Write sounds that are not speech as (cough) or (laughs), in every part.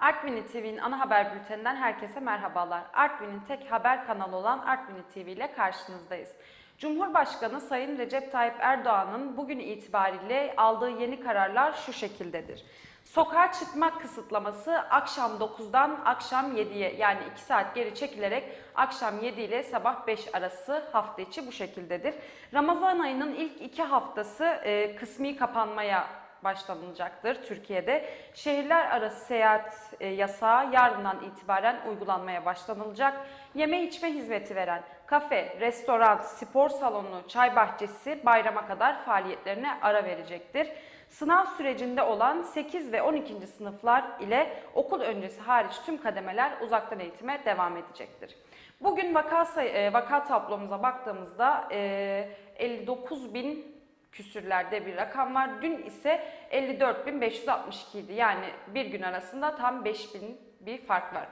Artvin'i TV'nin ana haber bülteninden herkese merhabalar. Artvin'in tek haber kanalı olan Artvin'i TV ile karşınızdayız. Cumhurbaşkanı Sayın Recep Tayyip Erdoğan'ın bugün itibariyle aldığı yeni kararlar şu şekildedir. Sokağa çıkma kısıtlaması akşam 9'dan akşam 7'ye yani 2 saat geri çekilerek akşam 7 ile sabah 5 arası hafta içi bu şekildedir. Ramazan ayının ilk 2 haftası e, kısmi kapanmaya başlanılacaktır Türkiye'de. Şehirler arası seyahat e, yasağı yarından itibaren uygulanmaya başlanılacak. Yeme içme hizmeti veren kafe, restoran, spor salonu, çay bahçesi bayrama kadar faaliyetlerine ara verecektir. Sınav sürecinde olan 8 ve 12. sınıflar ile okul öncesi hariç tüm kademeler uzaktan eğitime devam edecektir. Bugün vaka, sayı, e, vaka tablomuza baktığımızda e, 59 bin küsürlerde bir rakam var. Dün ise 54.562 idi. Yani bir gün arasında tam 5000 bir fark var.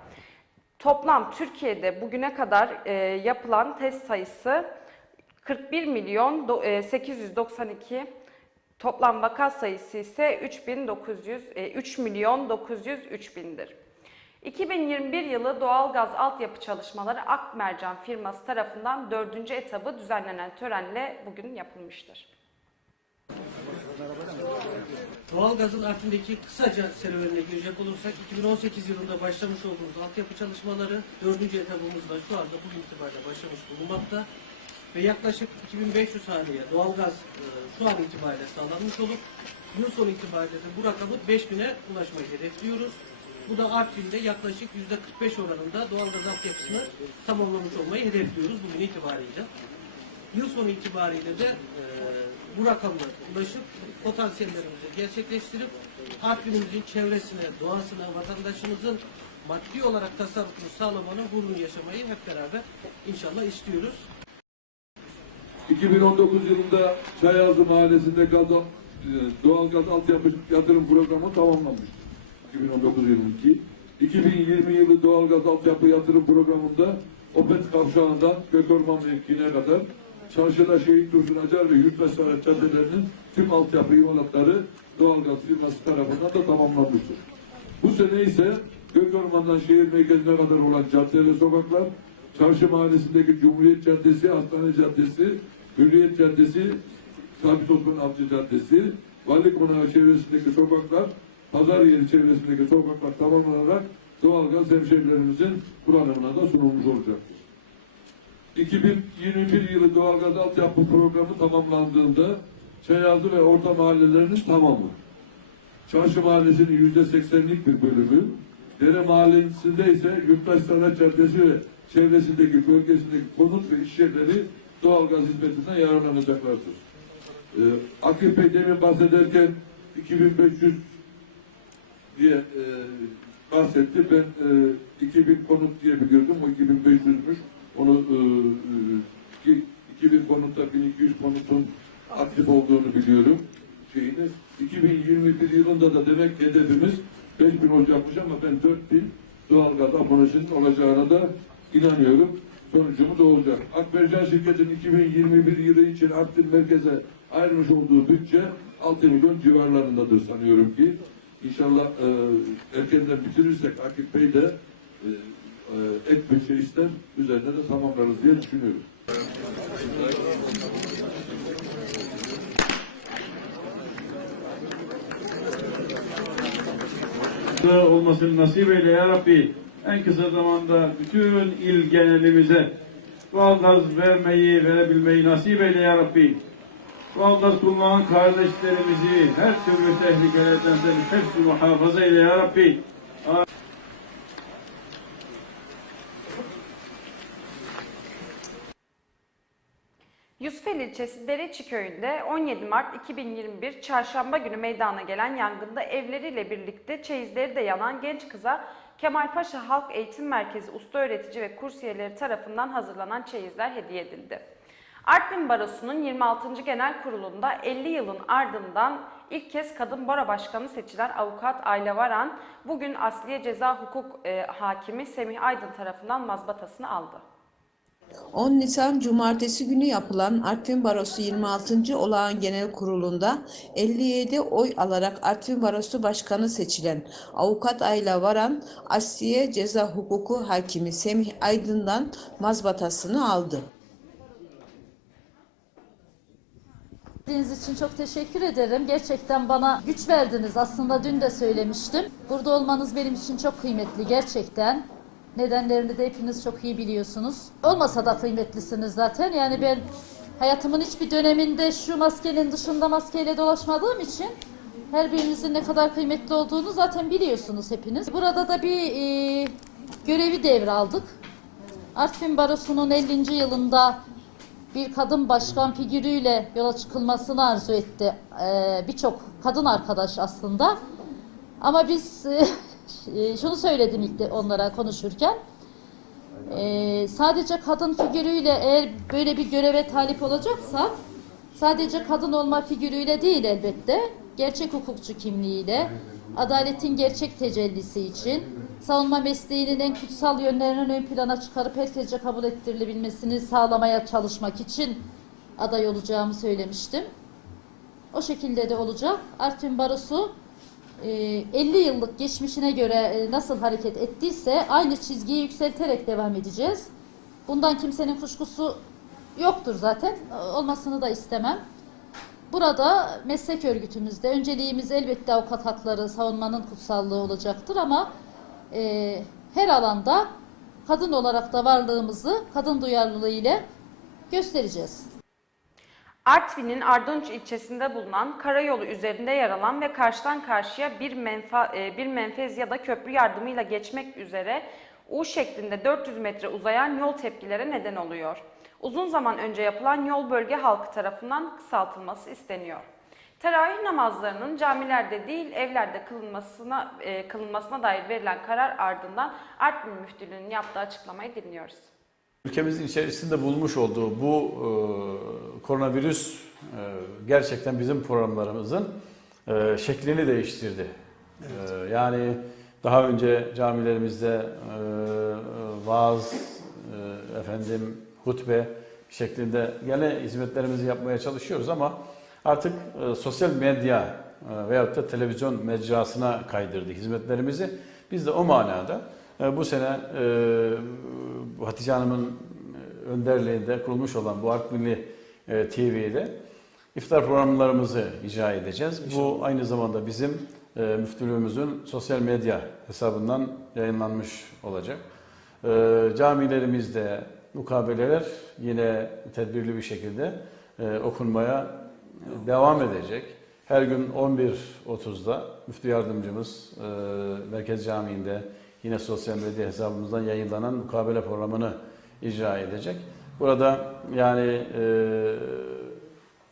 Toplam Türkiye'de bugüne kadar e, yapılan test sayısı 41 milyon do- e, 892 Toplam vaka sayısı ise 3900 e, 3 milyon 903 bindir. 2021 yılı doğalgaz altyapı çalışmaları Akmercan firması tarafından dördüncü etabı düzenlenen törenle bugün yapılmıştır. Doğalgazın Artvin'deki kısaca serüvenine girecek olursak 2018 yılında başlamış olduğumuz altyapı çalışmaları dördüncü etabımızla şu anda bugün itibariyle başlamış bulunmakta ve yaklaşık 2500 haneye doğalgaz e, şu an itibariyle sağlanmış olup yıl sonu itibariyle de bu rakamı 5000'e ulaşmayı hedefliyoruz. Bu da Artvin'de yaklaşık %45 oranında doğalgaz altyapısını tamamlamış olmayı hedefliyoruz bugün itibariyle. Yıl sonu itibariyle de e, bu rakamlara ulaşıp potansiyellerimizi gerçekleştirip Artvin'imizin çevresine, doğasına, vatandaşımızın maddi olarak tasarrufunu sağlamanın gururunu yaşamayı hep beraber inşallah istiyoruz. 2019 yılında Çayazı Mahallesi'nde gaz, e, doğalgaz altyapı yatırım programı tamamlanmıştır. 2019 22. 2020 yılı doğalgaz altyapı yatırım programında Opet kavşağından Gökorman mevkiine kadar Çarşıda Şehit Dursun Acar ve Yurttaş Sarat caddelerinin tüm altyapı imalatları doğalgaz firması tarafından da tamamlanmıştır. Bu sene ise Gökorman'dan şehir merkezine kadar olan cadde ve sokaklar, Çarşı Mahallesi'ndeki Cumhuriyet Caddesi, Hastane Caddesi, Hürriyet Caddesi, Sabit Osman Avcı Caddesi, Vali Konağı çevresindeki sokaklar, Pazar yeri çevresindeki sokaklar tamamlanarak doğalgaz hemşehrilerimizin kullanımına da sunulmuş olacaktır. 2021 yılı doğalgaz altyapı programı tamamlandığında Çayazı ve Orta mahallelerinin tamamı, Çarşı Mahallesi'nin yüzde seksenlik bir bölümü, Dere Mahallesi'nde ise Yurttaş Sanat Caddesi ve çevresindeki bölgesindeki konut ve iş yerleri doğalgaz hizmetinden yararlanacaklardır. Ee, Akif Bey demin bahsederken 2500 diye e, bahsetti. Ben e, 2000 konut diye biliyordum. O 2500'müş. Onu e, e, 2000 konutta 1200 konutun aktif olduğunu biliyorum. Şeyini. 2021 yılında da demek ki hedefimiz 5000 olacakmış ama ben 4000 doğalgaz abonesinin olacağına da inanıyorum. Sonucumuz olacak. Akbercan şirketin 2021 yılı için Artvin merkeze ayrılmış olduğu bütçe 6 milyon civarlarındadır sanıyorum ki. İnşallah e, erkenden bitirirsek Akif Bey de e, ek bütçe ister, üzerine de tamamlarız diye düşünüyorum. olmasını nasip eyle ya Rabbi. En kısa zamanda bütün il genelimize doğalgaz vermeyi, verebilmeyi nasip eyle ya Rabbi. Doğalgaz kullanan kardeşlerimizi her türlü tehlikelerden seni hepsi muhafaza eyle ya Rabbi. Yusufeli ilçesi Dereçi köyünde 17 Mart 2021 çarşamba günü meydana gelen yangında evleriyle birlikte çeyizleri de yanan genç kıza Kemalpaşa Halk Eğitim Merkezi usta öğretici ve kursiyerleri tarafından hazırlanan çeyizler hediye edildi. Artvin Barosu'nun 26. Genel Kurulu'nda 50 yılın ardından ilk kez kadın baro başkanı seçilen avukat Ayla Varan bugün Asliye Ceza Hukuk e, Hakimi Semih Aydın tarafından mazbatasını aldı. 10 Nisan Cumartesi günü yapılan Artvin Barosu 26. Olağan Genel Kurulu'nda 57 oy alarak Artvin Barosu Başkanı seçilen Avukat Ayla Varan, Asliye Ceza Hukuku Hakimi Semih Aydın'dan mazbatasını aldı. Geldiğiniz için çok teşekkür ederim. Gerçekten bana güç verdiniz. Aslında dün de söylemiştim. Burada olmanız benim için çok kıymetli gerçekten. Nedenlerini de hepiniz çok iyi biliyorsunuz. Olmasa da kıymetlisiniz zaten. Yani ben hayatımın hiçbir döneminde şu maskenin dışında maskeyle dolaşmadığım için her birinizin ne kadar kıymetli olduğunu zaten biliyorsunuz hepiniz. Burada da bir e, görevi devraldık. Artvin Barosu'nun 50. yılında bir kadın başkan figürüyle yola çıkılmasını arzu etti. Ee, Birçok kadın arkadaş aslında. Ama biz e, (laughs) şunu söyledim ilk de onlara konuşurken. Ee, sadece kadın figürüyle eğer böyle bir göreve talip olacaksak sadece kadın olma figürüyle değil elbette gerçek hukukçu kimliğiyle adaletin gerçek tecellisi için savunma mesleğinin en kutsal yönlerinin ön plana çıkarıp herkesce kabul ettirilebilmesini sağlamaya çalışmak için aday olacağımı söylemiştim. O şekilde de olacak. Artvin Barosu e, 50 yıllık geçmişine göre e, nasıl hareket ettiyse aynı çizgiyi yükselterek devam edeceğiz. Bundan kimsenin kuşkusu yoktur zaten. Olmasını da istemem. Burada meslek örgütümüzde önceliğimiz elbette avukat hakları savunmanın kutsallığı olacaktır ama e, her alanda kadın olarak da varlığımızı kadın duyarlılığı ile göstereceğiz. Artvin'in Ardınç ilçesinde bulunan karayolu üzerinde yer alan ve karşıdan karşıya bir, menfa, e, bir menfez ya da köprü yardımıyla geçmek üzere U şeklinde 400 metre uzayan yol tepkilere neden oluyor. Uzun zaman önce yapılan yol bölge halkı tarafından kısaltılması isteniyor. Teravih namazlarının camilerde değil evlerde kılınmasına, e, kılınmasına dair verilen karar ardından Artvin Müftülüğü'nün yaptığı açıklamayı dinliyoruz. Ülkemizin içerisinde bulmuş olduğu bu e, koronavirüs e, gerçekten bizim programlarımızın e, şeklini değiştirdi. E, yani daha önce camilerimizde e, vaaz, e, efendim hutbe şeklinde gene hizmetlerimizi yapmaya çalışıyoruz ama artık e, sosyal medya e, veyahut da televizyon mecrasına kaydırdı hizmetlerimizi. Biz de o manada e, bu sene e, Hatice Hanım'ın e, önderliğinde kurulmuş olan bu Artvinli e, TV'de iftar programlarımızı icra edeceğiz. Bu aynı zamanda bizim e, müftülüğümüzün sosyal medya hesabından yayınlanmış olacak. E, camilerimizde mukabeleler yine tedbirli bir şekilde e, okunmaya devam edecek. Her gün 11.30'da müftü yardımcımız e, Merkez Camii'nde yine sosyal medya hesabımızdan yayınlanan mukabele programını icra edecek. Burada yani e,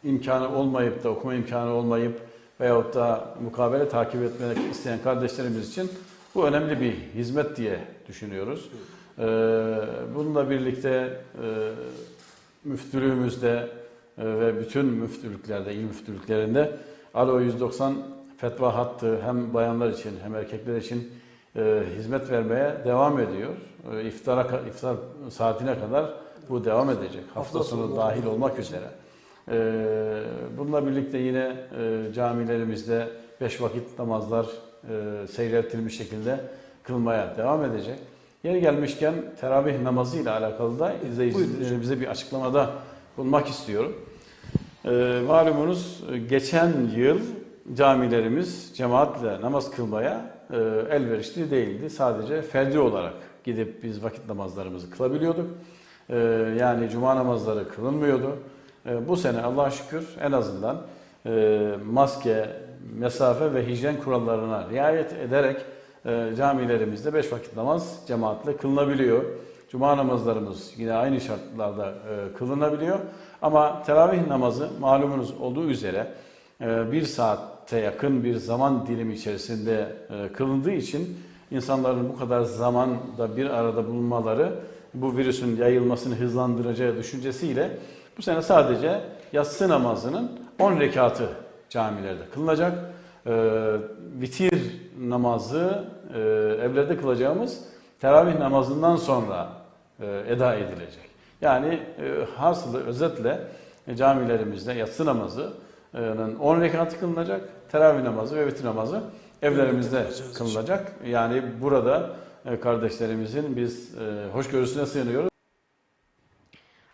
imkanı olmayıp da okuma imkanı olmayıp veyahut da mukabele takip etmek isteyen kardeşlerimiz için bu önemli bir hizmet diye düşünüyoruz. E, bununla birlikte e, müftülüğümüzde e, ve bütün müftülüklerde, il müftülüklerinde Alo 190 fetva hattı hem bayanlar için hem erkekler için e, hizmet vermeye devam ediyor. E, iftara, iftar saatine kadar bu devam edecek. Hafta sonu dahil olmak üzere. E, bununla birlikte yine e, camilerimizde beş vakit namazlar e, seyreltilmiş şekilde kılmaya devam edecek. Yeri gelmişken teravih namazı ile alakalı da izleyicilerimize bir açıklamada bulunmak istiyorum. Ee, malumunuz geçen yıl camilerimiz cemaatle namaz kılmaya e, elverişli değildi. Sadece ferdi olarak gidip biz vakit namazlarımızı kılabiliyorduk. Ee, yani cuma namazları kılınmıyordu. Ee, bu sene Allah'a şükür en azından e, maske, mesafe ve hijyen kurallarına riayet ederek e, camilerimizde beş vakit namaz cemaatle kılınabiliyor. Cuma namazlarımız yine aynı şartlarda e, kılınabiliyor. Ama teravih namazı malumunuz olduğu üzere e, bir saatte yakın bir zaman dilimi içerisinde e, kılındığı için insanların bu kadar zamanda bir arada bulunmaları bu virüsün yayılmasını hızlandıracağı düşüncesiyle bu sene sadece yatsı namazının 10 rekatı camilerde kılınacak. E, vitir namazı evlerde kılacağımız teravih namazından sonra eda edilecek. Yani e, hasılı özetle e, camilerimizde yatsı namazı'nın 10 rekatı kılınacak, teravih namazı ve vitir namazı evlerimizde kılınacak. Yani burada e, kardeşlerimizin biz e, hoşgörüsüne sığınıyoruz.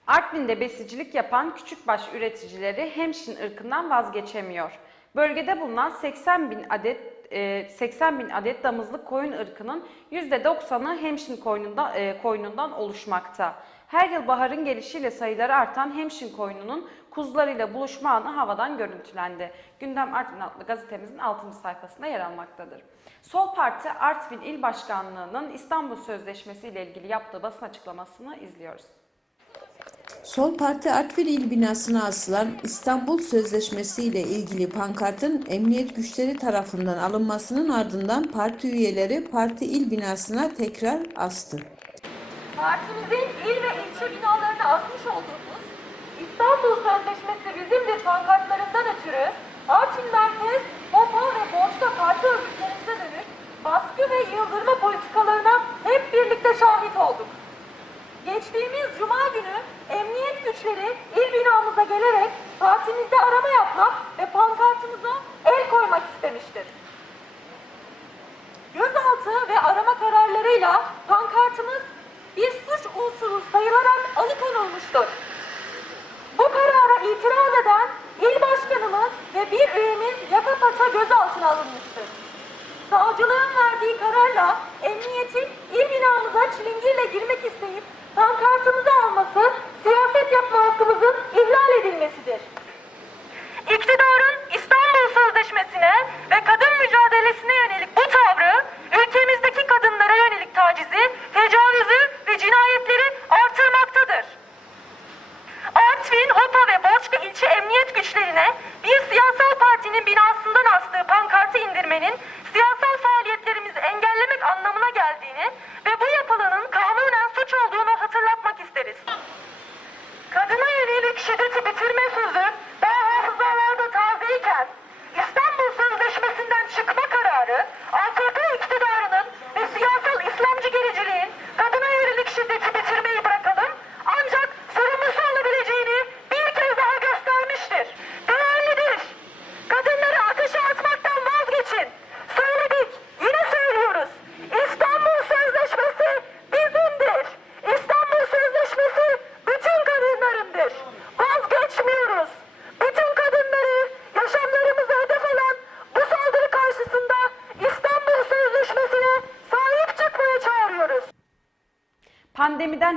Artvin'de besicilik yapan küçükbaş üreticileri hemşin ırkından vazgeçemiyor. Bölgede bulunan 80 bin adet e, 80 bin adet damızlık koyun ırkının %90'ı hemşin koyunundan, e, koyunundan oluşmakta. Her yıl baharın gelişiyle sayıları artan hemşin koyununun kuzularıyla buluşma anı havadan görüntülendi. Gündem Artvin adlı gazetemizin 6. sayfasında yer almaktadır. Sol Parti Artvin İl Başkanlığı'nın İstanbul Sözleşmesi ile ilgili yaptığı basın açıklamasını izliyoruz. Sol Parti Artvin İl binasına asılan İstanbul Sözleşmesi ile ilgili pankartın emniyet güçleri tarafından alınmasının ardından parti üyeleri parti il binasına tekrar astı. Partimizin il ve ilçe binalarına asmış İstanbul Sözleşmesi bizimdir pankartlarından ötürü Artvin Merkez, Hopa ve Borç'ta parti örgütlerimize dönük baskı ve yıldırma politikalarına hep birlikte şahit olduk. Geçtiğimiz cuma günü emniyet güçleri il binamıza gelerek partimizde arama yapmak ve pankartımıza el koymak istemiştir. Gözaltı ve arama kararlarıyla pankartımız bir suç unsuru sayılarak alıkonulmuştur. Bu karara itiraz eden il başkanımız ve bir üyemiz yaka paça gözaltına alınmıştır. Savcılığın verdiği kararla emniyetin il binamıza çilingirle girmek isteyip pankartımızı alması siyaset yapma hakkımızın ihlal edilmesidir. İktidarın İstanbul Sözleşmesi'ne ve kadın mücadelesine yönelik bu tavrı ülkemizdeki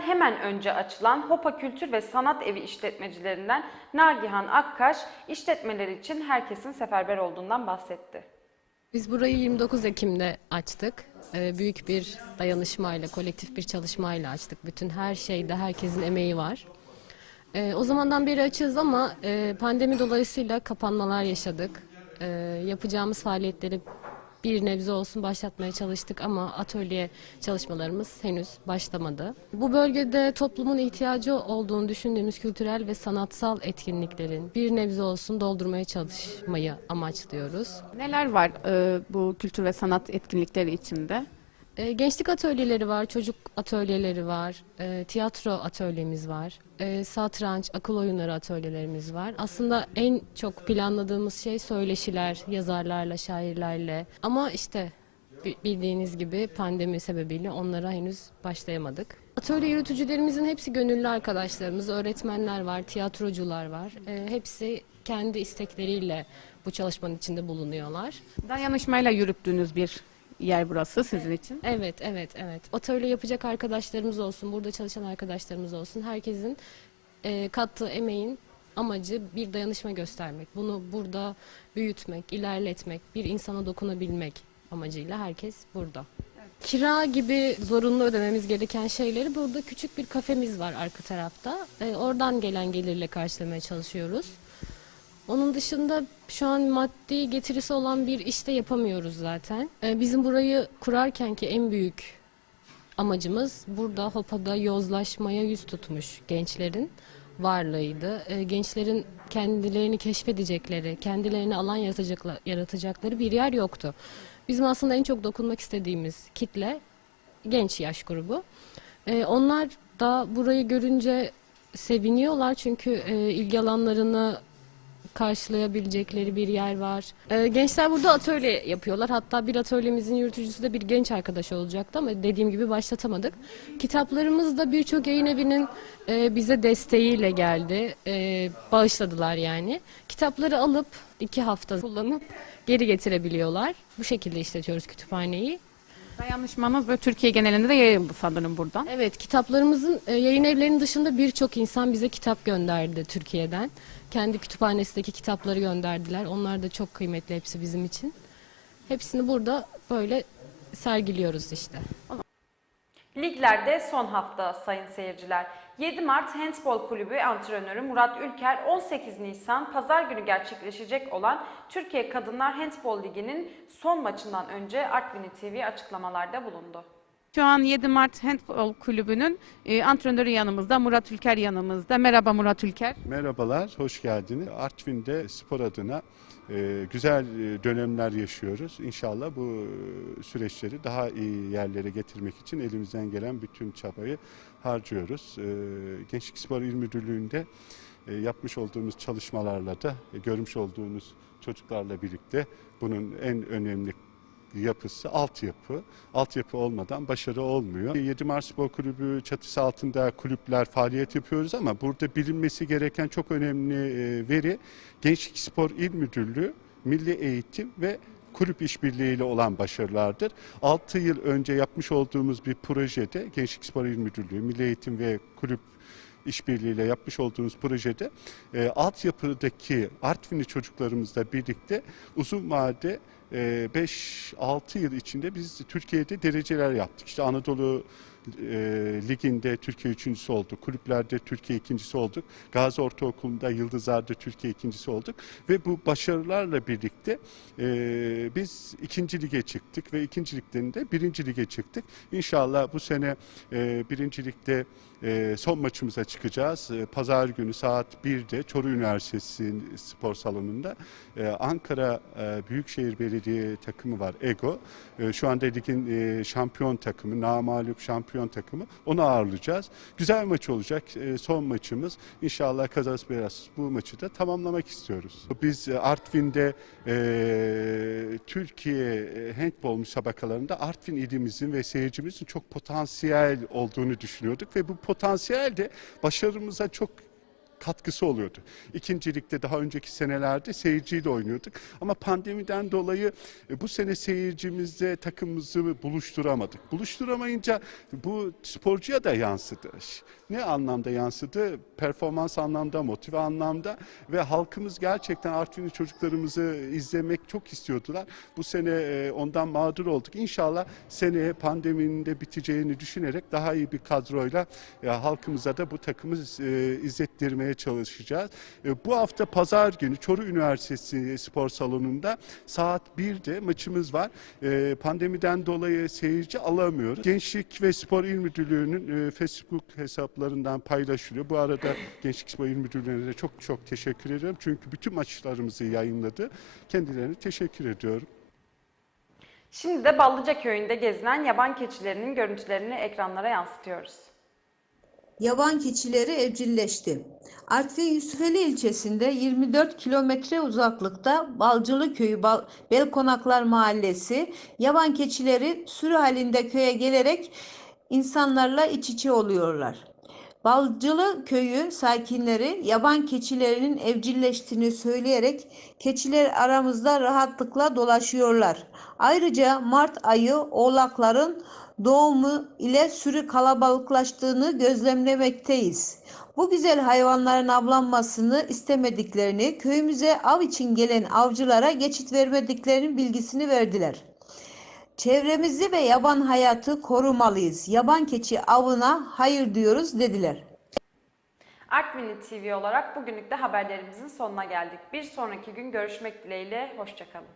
hemen önce açılan Hopa Kültür ve Sanat Evi işletmecilerinden Nagihan Akkaş, işletmeleri için herkesin seferber olduğundan bahsetti. Biz burayı 29 Ekim'de açtık. Ee, büyük bir dayanışmayla, kolektif bir çalışmayla açtık. Bütün her şeyde herkesin emeği var. Ee, o zamandan beri açığız ama e, pandemi dolayısıyla kapanmalar yaşadık. Ee, yapacağımız faaliyetleri bir nebze olsun başlatmaya çalıştık ama atölye çalışmalarımız henüz başlamadı. Bu bölgede toplumun ihtiyacı olduğunu düşündüğümüz kültürel ve sanatsal etkinliklerin bir nebze olsun doldurmaya çalışmayı amaçlıyoruz. Neler var e, bu kültür ve sanat etkinlikleri içinde? E, gençlik atölyeleri var, çocuk atölyeleri var, e, tiyatro atölyemiz var, e, satranç, akıl oyunları atölyelerimiz var. Aslında en çok planladığımız şey söyleşiler, yazarlarla, şairlerle. Ama işte bi- bildiğiniz gibi pandemi sebebiyle onlara henüz başlayamadık. Atölye yürütücülerimizin hepsi gönüllü arkadaşlarımız, öğretmenler var, tiyatrocular var. E, hepsi kendi istekleriyle bu çalışmanın içinde bulunuyorlar. Dayanışmayla yürüttüğünüz bir yer burası sizin için. Evet, evet, evet. Atölye yapacak arkadaşlarımız olsun, burada çalışan arkadaşlarımız olsun. Herkesin e, kattığı emeğin amacı bir dayanışma göstermek. Bunu burada büyütmek, ilerletmek, bir insana dokunabilmek amacıyla herkes burada. Kira gibi zorunlu ödememiz gereken şeyleri burada küçük bir kafemiz var arka tarafta. E, oradan gelen gelirle karşılamaya çalışıyoruz. Onun dışında şu an maddi getirisi olan bir işte yapamıyoruz zaten. Ee, bizim burayı kurarken ki en büyük amacımız burada Hopa'da yozlaşmaya yüz tutmuş gençlerin varlığıydı. Ee, gençlerin kendilerini keşfedecekleri, kendilerine alan yaratacakla- yaratacakları bir yer yoktu. Bizim aslında en çok dokunmak istediğimiz kitle genç yaş grubu. Ee, onlar da burayı görünce seviniyorlar çünkü e, ilgi alanlarını karşılayabilecekleri bir yer var. E, gençler burada atölye yapıyorlar. Hatta bir atölyemizin yürütücüsü de bir genç arkadaş olacaktı ama dediğim gibi başlatamadık. Kitaplarımız da birçok yayın evinin e, bize desteğiyle geldi. E, bağışladılar yani. Kitapları alıp iki hafta kullanıp geri getirebiliyorlar. Bu şekilde işletiyoruz kütüphaneyi. Dayanışmanız ve Türkiye genelinde de yayıldı sanırım buradan. Evet, kitaplarımızın e, yayın evlerinin dışında birçok insan bize kitap gönderdi Türkiye'den. Kendi kütüphanesindeki kitapları gönderdiler. Onlar da çok kıymetli hepsi bizim için. Hepsini burada böyle sergiliyoruz işte. Liglerde son hafta sayın seyirciler. 7 Mart Handbol Kulübü antrenörü Murat Ülker 18 Nisan pazar günü gerçekleşecek olan Türkiye Kadınlar Handbol Ligi'nin son maçından önce Artvin TV açıklamalarda bulundu. Şu an 7 Mart Handball Kulübü'nün e, antrenörü yanımızda, Murat Ülker yanımızda. Merhaba Murat Ülker. Merhabalar, hoş geldiniz. Artvin'de spor adına e, güzel e, dönemler yaşıyoruz. İnşallah bu e, süreçleri daha iyi yerlere getirmek için elimizden gelen bütün çabayı harcıyoruz. E, Gençlik Spor İl Müdürlüğü'nde e, yapmış olduğumuz çalışmalarla da e, görmüş olduğunuz çocuklarla birlikte bunun en önemli yapısı altyapı. Altyapı olmadan başarı olmuyor. 7 Mart Spor Kulübü çatısı altında kulüpler faaliyet yapıyoruz ama burada bilinmesi gereken çok önemli e, veri Gençlik Spor İl Müdürlüğü, Milli Eğitim ve kulüp işbirliğiyle olan başarılardır. 6 yıl önce yapmış olduğumuz bir projede Gençlik Spor İl Müdürlüğü, Milli Eğitim ve kulüp işbirliğiyle yapmış olduğumuz projede e, altyapıdaki Artvinli çocuklarımızla birlikte uzun vade 5-6 yıl içinde biz Türkiye'de dereceler yaptık. İşte Anadolu e, Ligi'nde Türkiye üçüncüsü olduk. Kulüplerde Türkiye ikincisi olduk. Gazi Ortaokulu'nda Yıldızlar'da Türkiye ikincisi olduk. Ve bu başarılarla birlikte e, biz ikinci lige çıktık ve ikinci ligden de birinci lige çıktık. İnşallah bu sene e, birinci ligde e, son maçımıza çıkacağız. E, Pazar günü saat 1'de Çoruh Üniversitesi spor salonunda Ankara e, Büyükşehir Belediye takımı var EGO. E, şu anda ligin e, şampiyon takımı, namalup şampiyon takımı. Onu ağırlayacağız. Güzel maç olacak. E, son maçımız. İnşallah kazas beraz bu maçı da tamamlamak istiyoruz. Biz Artvin'de Türkiye handball müsabakalarında Artvin ilimizin ve seyircimizin çok potansiyel olduğunu düşünüyorduk ve bu potansiyel de başarımıza çok katkısı oluyordu. İkincilikte daha önceki senelerde seyirciyle oynuyorduk. Ama pandemiden dolayı e, bu sene seyircimizle takımımızı buluşturamadık. Buluşturamayınca bu sporcuya da yansıdı. Ne anlamda yansıdı? Performans anlamda, motive anlamda ve halkımız gerçekten Artvinli çocuklarımızı izlemek çok istiyordular. Bu sene e, ondan mağdur olduk. İnşallah seneye pandeminin de biteceğini düşünerek daha iyi bir kadroyla e, halkımıza da bu takımı e, izlettirmeye çalışacağız. Bu hafta pazar günü Çoruh Üniversitesi Spor Salonu'nda saat 1'de maçımız var. Pandemiden dolayı seyirci alamıyoruz. Gençlik ve Spor İl Müdürlüğü'nün Facebook hesaplarından paylaşılıyor. Bu arada Gençlik Spor İl Müdürlüğü'ne de çok çok teşekkür ediyorum. Çünkü bütün maçlarımızı yayınladı. Kendilerine teşekkür ediyorum. Şimdi de Ballıca Köyü'nde gezinen yaban keçilerinin görüntülerini ekranlara yansıtıyoruz. Yaban keçileri evcilleşti. Artvin Yusufeli ilçesinde 24 kilometre uzaklıkta Balcılı Köyü Bal- Belkonaklar Mahallesi yaban keçileri sürü halinde köye gelerek insanlarla iç içe oluyorlar. Balcılı köyü sakinleri yaban keçilerinin evcilleştiğini söyleyerek keçiler aramızda rahatlıkla dolaşıyorlar. Ayrıca Mart ayı oğlakların doğumu ile sürü kalabalıklaştığını gözlemlemekteyiz. Bu güzel hayvanların avlanmasını istemediklerini, köyümüze av için gelen avcılara geçit vermediklerinin bilgisini verdiler. Çevremizi ve yaban hayatı korumalıyız. Yaban keçi avına hayır diyoruz dediler. Artvinli TV olarak bugünlük de haberlerimizin sonuna geldik. Bir sonraki gün görüşmek dileğiyle, hoşçakalın.